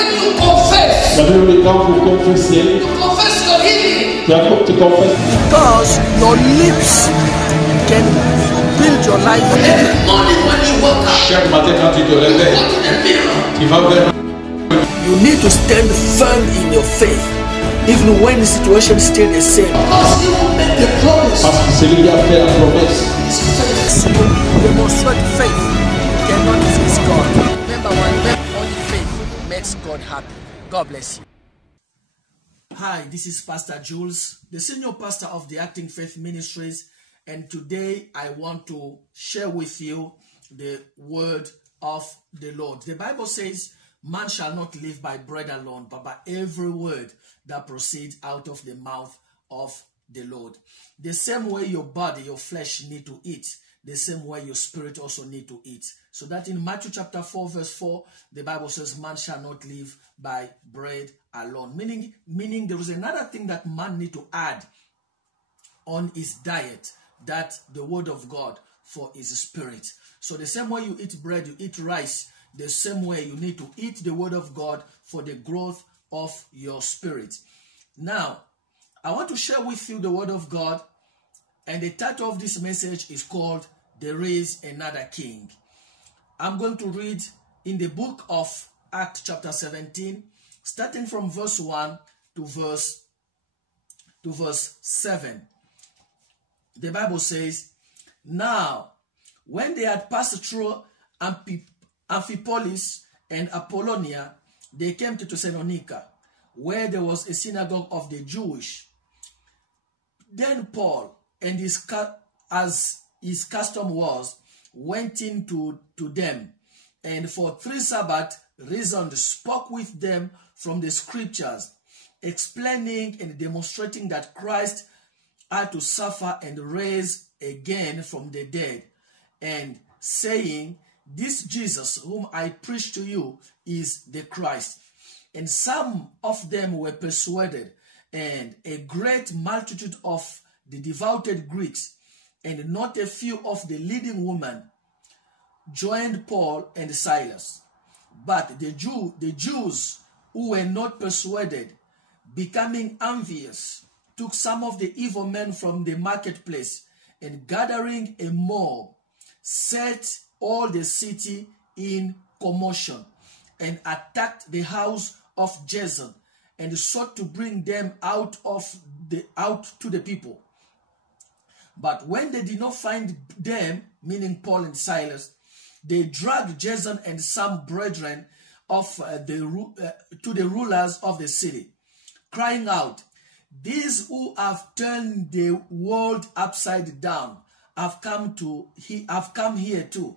when you confess, La Bible dit quand vous confessez, you confess your healing. tu confesses. Because your lips can build your life. Every morning when you wake up, Chaque matin quand tu te go réveilles, to the mirror. tu vas vers You need to stand firm in your faith, even when the situation is still the same. Because you will make the promise. parce que celui qui a fait la promesse. His faith. As you demonstrate faith, you cannot resist God. Remember only faith makes God happy. God bless you. Hi, this is Pastor Jules, the senior pastor of the Acting Faith Ministries, and today I want to share with you the word of the Lord. The Bible says, man shall not live by bread alone, but by every word that proceeds out of the mouth of the Lord. The same way your body, your flesh need to eat, the same way your spirit also need to eat. So that in Matthew chapter 4 verse 4, the Bible says man shall not live by bread alone. Meaning there is another thing that man need to add on his diet, that the word of God for his spirit. So the same way you eat bread, you eat rice, the same way you need to eat the word of God for the growth of your spirit. Now, I want to share with you the word of God, and the title of this message is called There is Another King. I'm going to read in the book of Acts chapter 17, starting from verse 1 to verse 7. The Bible says, now, when they had passed through Amphipolis and Apollonia, they came to Thessalonica, where there was a synagogue of the Jewish. Then Paul, and as his custom was, went in to them, and for 3 Sabbaths reasoned, spoke with them from the scriptures, explaining and demonstrating that Christ had to suffer and rise again from the dead, and saying, this Jesus whom I preach to you is the Christ. And some of them were persuaded, and a great multitude of the devoted Greeks, and not a few of the leading women, joined Paul and Silas. But the Jews who were not persuaded, becoming envious, took some of the evil men from the marketplace, and gathering a mob, set all the city in commotion, and attacked the house of Jason, and sought to bring them out to the people. But when they did not find them, meaning Paul and Silas, they dragged Jason and some brethren to the rulers of the city, crying out, these who have turned the world upside down have come here too.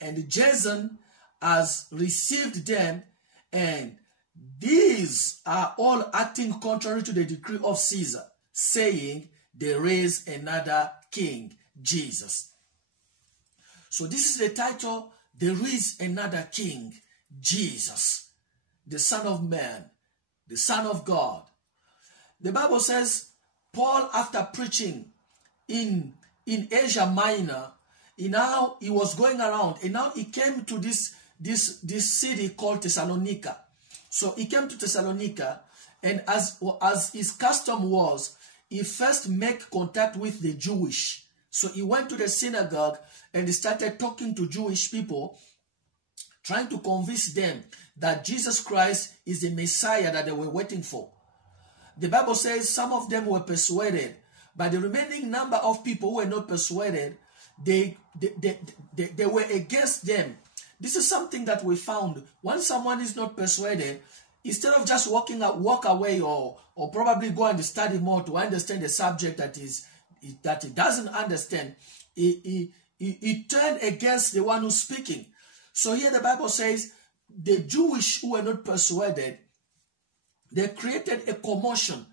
And Jason has received them, and these are all acting contrary to the decree of Caesar, saying, there is another king, Jesus. So this is the title, there is another king, Jesus, the Son of Man, the Son of God. The Bible says, Paul, after preaching in Asia Minor, now he was going around, and now he came to this city called Thessalonica. So he came to Thessalonica, and as his custom was, he first make contact with the Jewish. So he went to the synagogue and he started talking to Jewish people, trying to convince them that Jesus Christ is the Messiah that they were waiting for. The Bible says some of them were persuaded, but the remaining number of people who were not persuaded, they were against them. This is something that we found. When someone is not persuaded, instead of just walk away or probably go and study more to understand the subject that he doesn't understand, he turned against the one who's speaking. So here the Bible says the Jewish who were not persuaded, they created a commotion.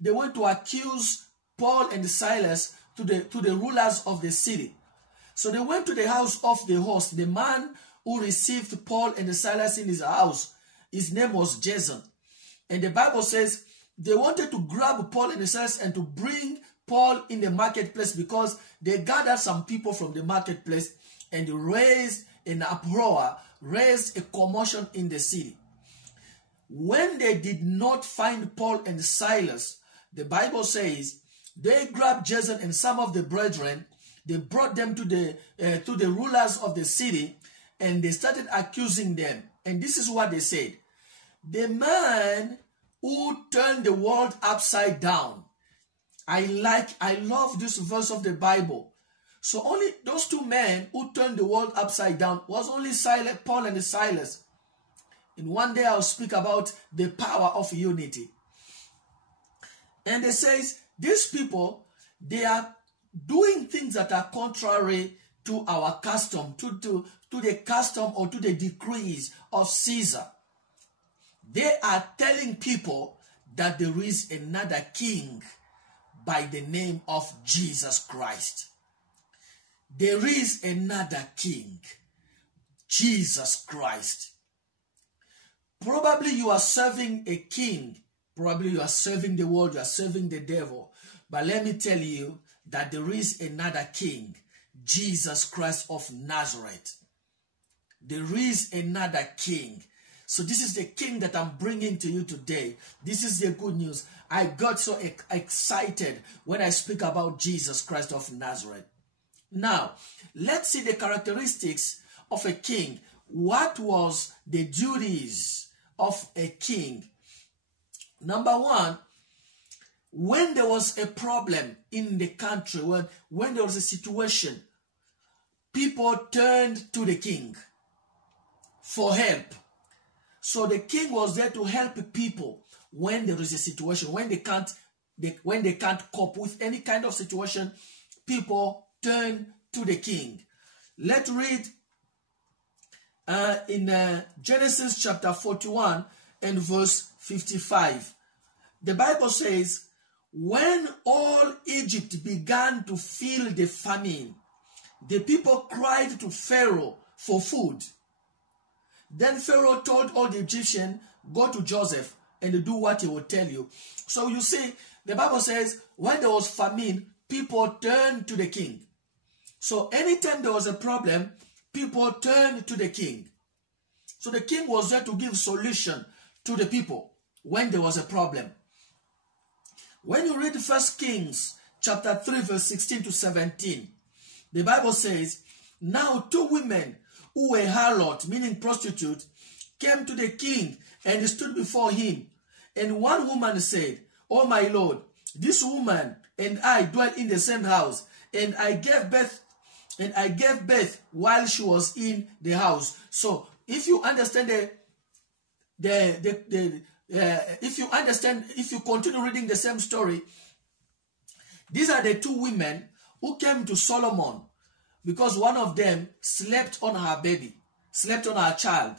They went to accuse Paul and Silas to the rulers of the city. So they went to the house of the host, the man who received Paul and Silas in his house. His name was Jason. And the Bible says they wanted to grab Paul and Silas and to bring Paul in the marketplace, because they gathered some people from the marketplace and raised an uproar, raised a commotion in the city. when they did not find Paul and Silas, the Bible says they grabbed Jason and some of the brethren. They brought them to the rulers of the city, and they started accusing them. And this is what they said: the man who turned the world upside down. I love this verse of the Bible. So only those two men who turned the world upside down was only Paul and Silas. And one day I'll speak about the power of unity. And it says, these people, they are doing things that are contrary to our custom, to the custom or to the decrees of Caesar. They are telling people that there is another king by the name of Jesus Christ. There is another king, Jesus Christ. Probably you are serving a king. Probably you are serving the world, you are serving the devil. But let me tell you that there is another king, Jesus Christ of Nazareth. There is another king. So this is the king that I'm bringing to you today. This is the good news. I got so excited when I speak about Jesus Christ of Nazareth. Now, let's see the characteristics of a king. What was the duties of a king? Number one, when there was a problem in the country, when there was a situation, people turned to the king for help. So the king was there to help people when there is a situation, when they can't cope with any kind of situation, people turn to the king. Let's read in Genesis chapter 41 and verse 55. The Bible says, when all Egypt began to feel the famine, the people cried to Pharaoh for food. Then Pharaoh told all the Egyptians, go to Joseph and do what he will tell you. So you see, the Bible says, when there was famine, people turned to the king. So anytime there was a problem, people turned to the king. So the king was there to give solution to the people when there was a problem. When you read 1 Kings chapter 3 verse 16 to 17, the Bible says, now 2 women who were harlot, meaning prostitute, came to the king and stood before him. And one woman said, oh my lord, this woman and I dwell in the same house, and I gave birth while she was in the house. So if you understand if you continue reading the same story, these are the 2 women who came to Solomon because one of them slept on her baby, slept on her child.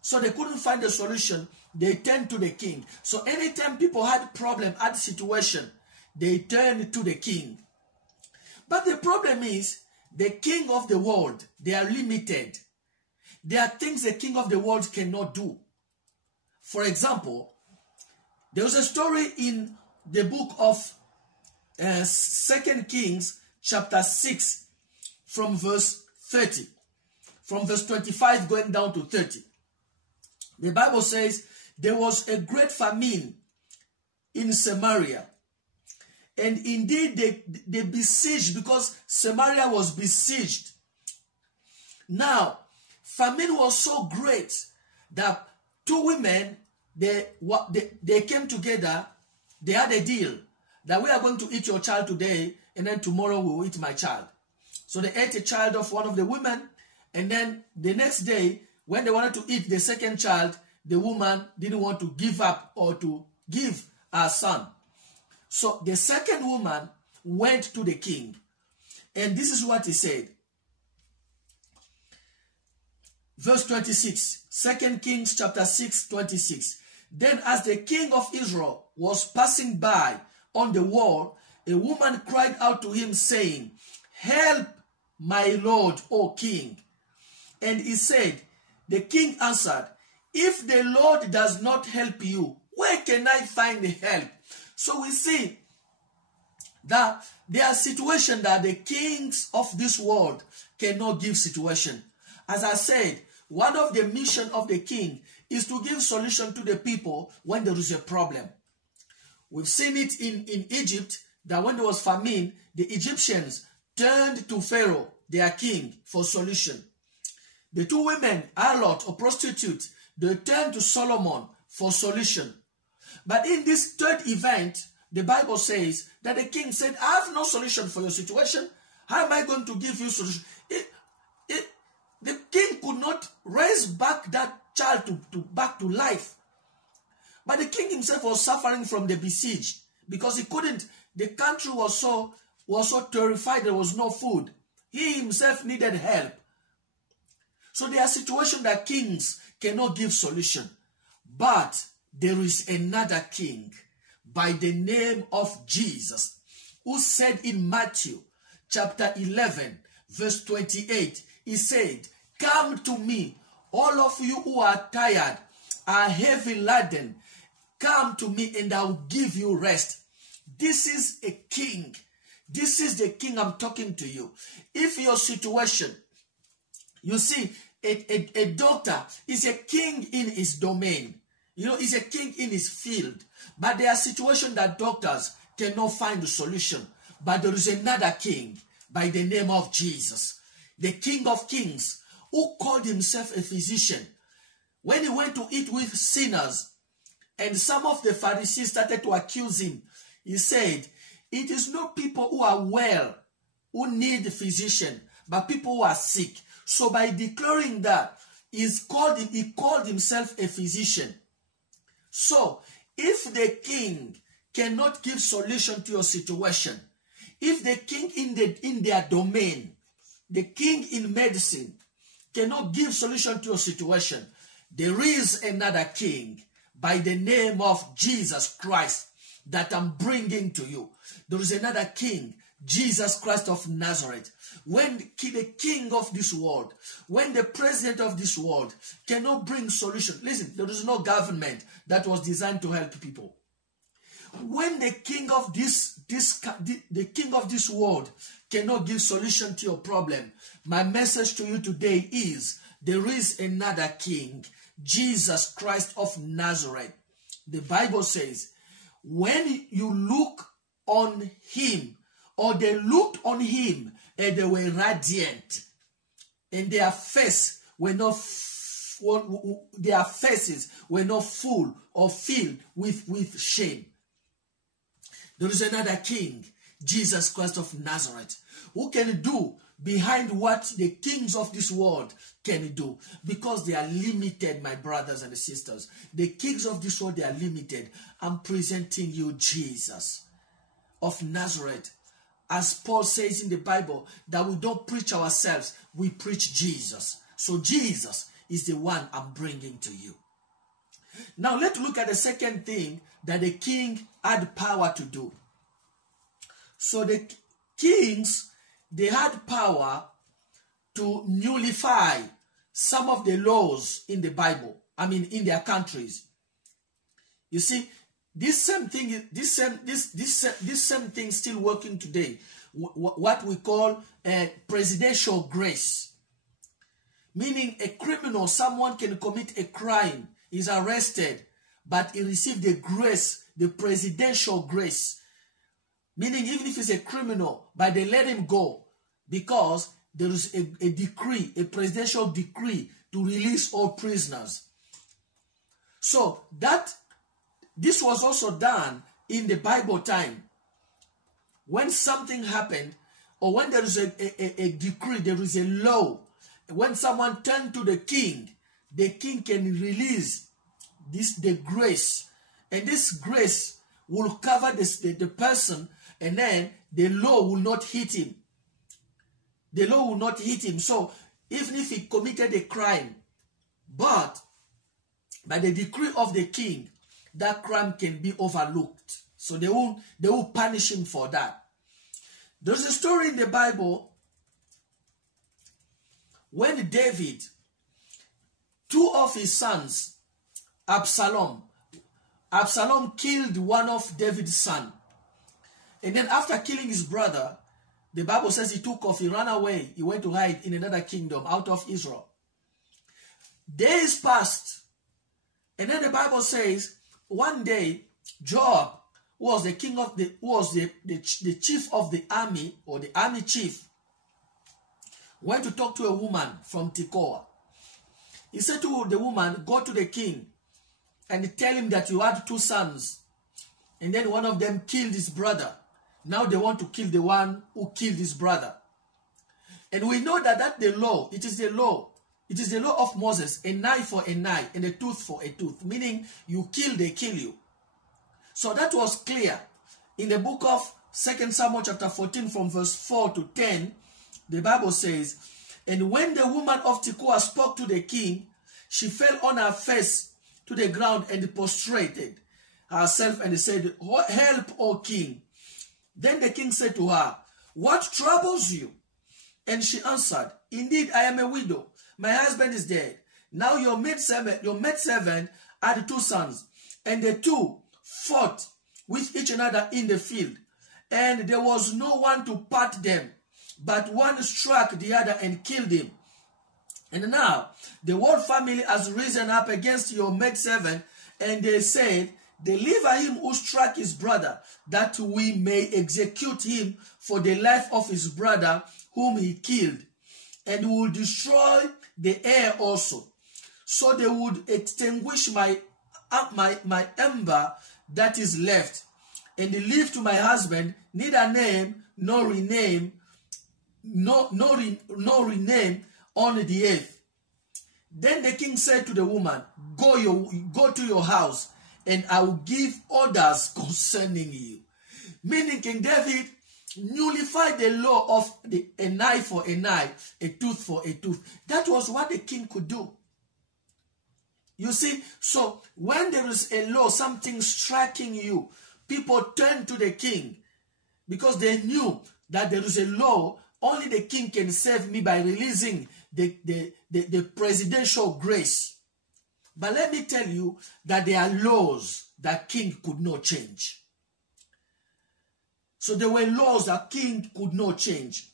So they couldn't find a solution. They turned to the king. So anytime people had problem, had situation, they turned to the king. But the problem is, the king of the world, they are limited. There are things the king of the world cannot do. For example, there was a story in the book of 2 Kings chapter 6 from verse 30. From verse 25 going down to 30. The Bible says there was a great famine in Samaria. And indeed they besieged, because Samaria was besieged. Now, famine was so great that 2 women, they came together. They had a deal that we are going to eat your child today, and then tomorrow we will eat my child. So they ate a child of one of the women, and then the next day, when they wanted to eat the second child, the woman didn't want to give up or to give her son. So the second woman went to the king, and this is what he said. Verse 26, 2 Kings chapter 6, 26. Then as the king of Israel was passing by on the wall, a woman cried out to him, saying, help my lord, O king. And he said, the king answered, if the Lord does not help you, where can I find help? So we see that there are situations that the kings of this world cannot give situation. As I said, one of the mission of the king is to give solution to the people when there is a problem. We've seen it in Egypt, that when there was famine, the Egyptians turned to Pharaoh, their king, for solution. The two women, harlot or prostitute, they turned to Solomon for solution. But in this third event, the Bible says that the king said, I have no solution for your situation. How am I going to give you solution? The king could not raise back that child back to life. But the king himself was suffering from the besieged because he couldn't. The country was so terrified, there was no food. He himself needed help. So there are situations that kings cannot give solution. But there is another king by the name of Jesus, who said in Matthew chapter 11, verse 28, he said, come to me, all of you who are tired, are heavy laden, come to me and I will give you rest. This is a king. This is the king I'm talking to you. If your situation, you see, a doctor is a king in his domain. You know, he's a king in his field. But there are situations that doctors cannot find a solution. But there is another king by the name of Jesus, the King of Kings, who called himself a physician. When he went to eat with sinners, and some of the Pharisees started to accuse him, he said, it is not people who are well who need a physician, but people who are sick. So by declaring that, he called himself a physician. So, if the king cannot give solution to your situation, if the king in their domain, the king in medicine, cannot give solution to your situation, there is another king by the name of Jesus Christ that I'm bringing to you. There is another king, Jesus Christ of Nazareth. When the king of this world, when the president of this world cannot bring solution, listen, there is no government that was designed to help people. When the king of this world cannot give solution to your problem, my message to you today is there is another king, Jesus Christ of Nazareth. The Bible says, when you look on him, or they looked on him, and they were radiant, and their faces were not full or filled with shame. There is another king, Jesus Christ of Nazareth, who can do behind what the kings of this world can do, because they are limited, my brothers and sisters. The kings of this world, they are limited. I'm presenting you Jesus of Nazareth. As Paul says in the Bible, that we don't preach ourselves, we preach Jesus. So Jesus is the one I'm bringing to you. Now let's look at the second thing that the king had power to do. So the kings, they had power to nullify some of the laws in the Bible, in their countries. You see, this same thing still working today. What we call presidential grace, meaning a criminal, someone can commit a crime, is arrested, but he received the grace, the presidential grace, meaning even if he's a criminal, but they let him go because there is a decree, a presidential decree to release all prisoners. So this was also done in the Bible time. When something happened, or when there is a decree, there is a law, when someone turned to the king can release the grace, and this grace will cover the person, and then the law will not hit him. The law will not hit him. So even if he committed a crime, but by the decree of the king, that crime can be overlooked. So they will punish him for that. There's a story in the Bible when David, two of his sons, Absalom killed one of David's sons. And then after killing his brother, the Bible says he took off, he ran away, he went to hide in another kingdom out of Israel. Days passed, and then the Bible says, one day, Joab, who was the king of the chief of the army, or the army chief, went to talk to a woman from Tekoa. He said to the woman, go to the king and tell him that you had 2 sons, and then one of them killed his brother. Now they want to kill the one who killed his brother. And we know that that's the law. It is the law. It is the law of Moses, an eye for an eye and a tooth for a tooth, meaning you kill, they kill you. So that was clear. In the book of 2 Samuel chapter 14 from verse 4 to 10, the Bible says, and when the woman of Tekoa spoke to the king, she fell on her face to the ground and prostrated herself and said, help, O king. Then the king said to her, what troubles you? And she answered, indeed, I am a widow. My husband is dead. Now your maidservant had 2 sons, and the 2 fought with each other in the field, and there was no one to part them, but one struck the other and killed him. And now the whole family has risen up against your maidservant, and they said, deliver him who struck his brother, that we may execute him for the life of his brother whom he killed, and we will destroy the heir also. So they would extinguish my ember that is left, and leave to my husband neither name nor rename, nor rename on the earth. Then the king said to the woman, go to your house, and I will give orders concerning you. Meaning King David nullified the law of an eye for an eye, a tooth for a tooth. That was what the king could do. You see, so when there is a law, something striking you, people turn to the king because they knew that there is a law. Only the king can save me by releasing the presidential grace. But let me tell you that there are laws that king could not change. So there were laws that king could not change.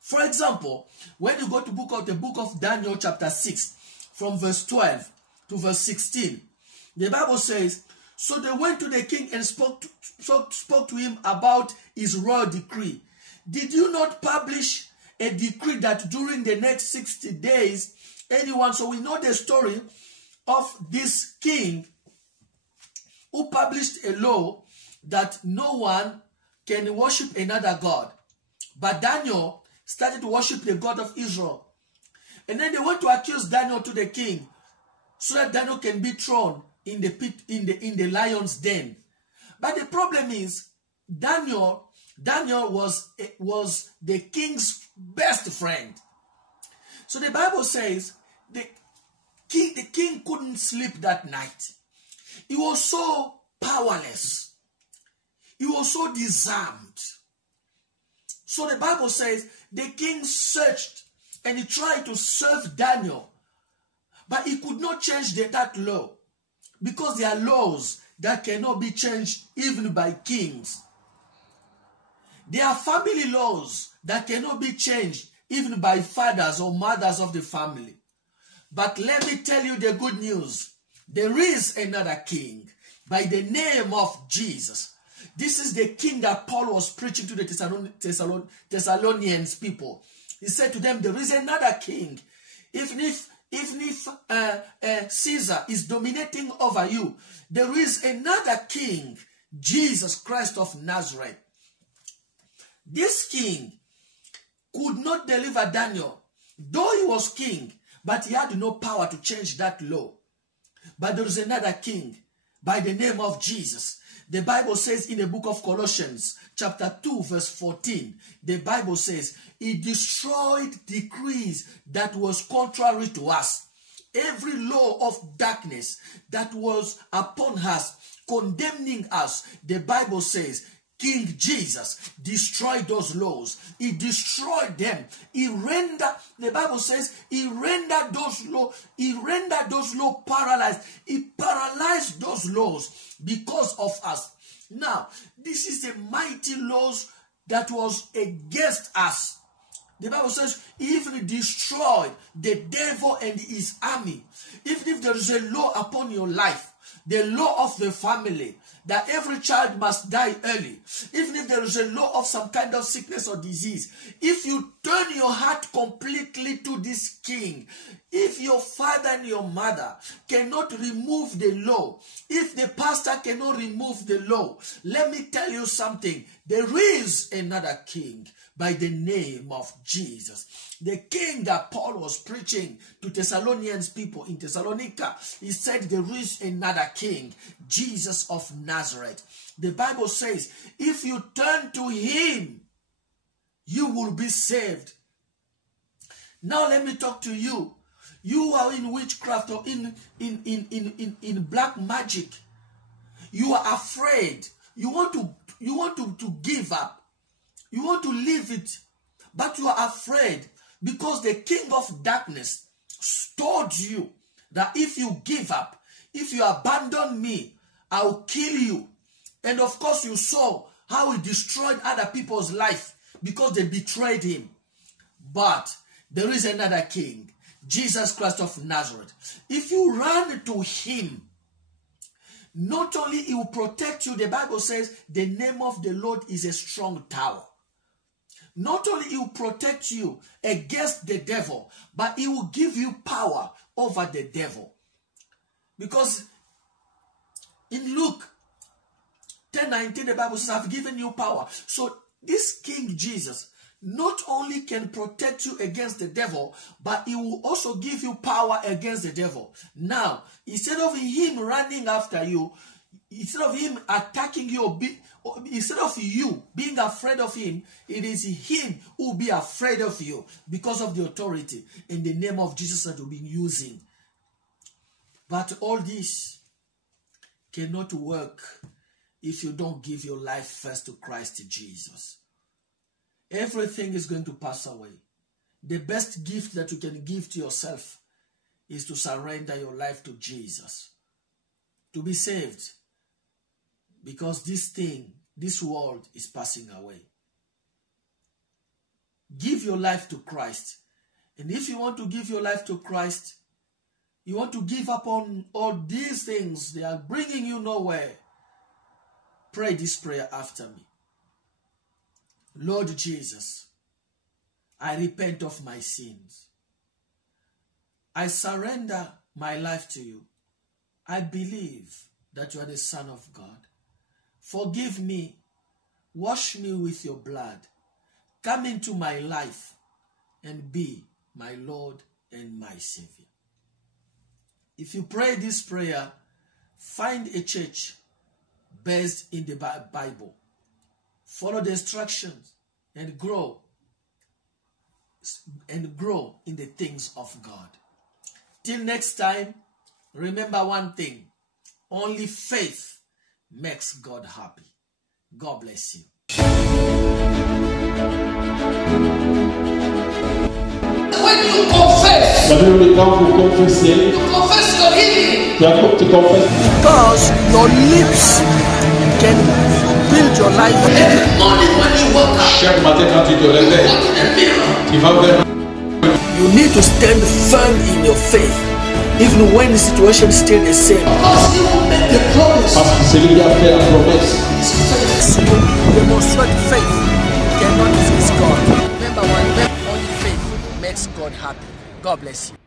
For example, when you go to the book of Daniel chapter 6, from verse 12 to verse 16, the Bible says, so they went to the king and spoke to him about his royal decree. Did you not publish a decree that during the next 60 days, anyone, so we know the story of this king who published a law that no one can worship another god. But Daniel started to worship the God of Israel. And then they went to accuse Daniel to the king so that Daniel can be thrown in the pit, in the lion's den. But the problem is Daniel was the king's best friend. So the Bible says the king couldn't sleep that night. He was so powerless. He was so disarmed. So the Bible says the king searched and he tried to serve Daniel, but he could not change that law because there are laws that cannot be changed even by kings. There are family laws that cannot be changed even by fathers or mothers of the family. But let me tell you the good news. There is another king by the name of Jesus. This is the king that Paul was preaching to the Thessalonians people. He said to them, there is another king. Even if Caesar is dominating over you, there is another king, Jesus Christ of Nazareth. This king could not deliver Daniel, though he was king, but he had no power to change that law. But there is another king by the name of Jesus. The Bible says in the book of Colossians, chapter 2, verse 14, the Bible says, he destroyed decrees that was contrary to us. Every law of darkness that was upon us, condemning us, the Bible says, King Jesus destroyed those laws. He destroyed them. He rendered, the Bible says, he rendered those laws paralyzed. He paralyzed those laws because of us. Now, this is the mighty laws that was against us. The Bible says, even destroyed the devil and his army. Even if there is a law upon your life, the law of the family, that every child must die early, even if there is a law of some kind of sickness or disease, if you turn your heart completely to this king, if your father and your mother cannot remove the law, if the pastor cannot remove the law, let me tell you something. There is another king by the name of Jesus. The king that Paul was preaching to Thessalonians people in Thessalonica, he said there is another king, Jesus of Nazareth. The Bible says, if you turn to him, you will be saved. Now let me talk to you. You are in witchcraft or in black magic. You are afraid. You want to give up. You want to leave it, but you are afraid because the king of darkness told you that if you give up, if you abandon me, I will kill you. And of course you saw how he destroyed other people's life because they betrayed him. But there is another king, Jesus Christ of Nazareth. If you run to him, not only he will protect you, the Bible says the name of the Lord is a strong tower. Not only he will protect you against the devil, but he will give you power over the devil. Because in Luke 10:19, the Bible says, I've given you power. So this King Jesus not only can protect you against the devil, but he will also give you power against the devil. Now, instead of him running after you, instead of him attacking you, instead of you being afraid of him, it is him who will be afraid of you because of the authority in the name of Jesus that you've been using. But all this cannot work if you don't give your life first to Christ Jesus. Everything is going to pass away. The best gift that you can give to yourself is to surrender your life to Jesus, to be saved. Because this world is passing away. Give your life to Christ. And if you want to give your life to Christ, you want to give up on all these things, they are bringing you nowhere. Pray this prayer after me. Lord Jesus, I repent of my sins. I surrender my life to you. I believe that you are the Son of God. Forgive me. Wash me with your blood. Come into my life and be my Lord and my Savior. If you pray this prayer, find a church based in the Bible. Follow the instructions and grow in the things of God. Till next time, remember one thing. Only faith makes God happy. God bless you. When you confess, Quand vous confessez, you confess your healing. tu confesses. Because your lips can build your life. Every morning when you wake up, Chaque matin quand tu te réveilles, look in the mirror. tu vas vers You need to stand firm in your faith, even when the situation is still the same. Because he will make the promise. parce que celui qui a fait la promesse. His faith. You demonstrate faith, you cannot resist God. Remember one, only faith makes God happy. God bless you.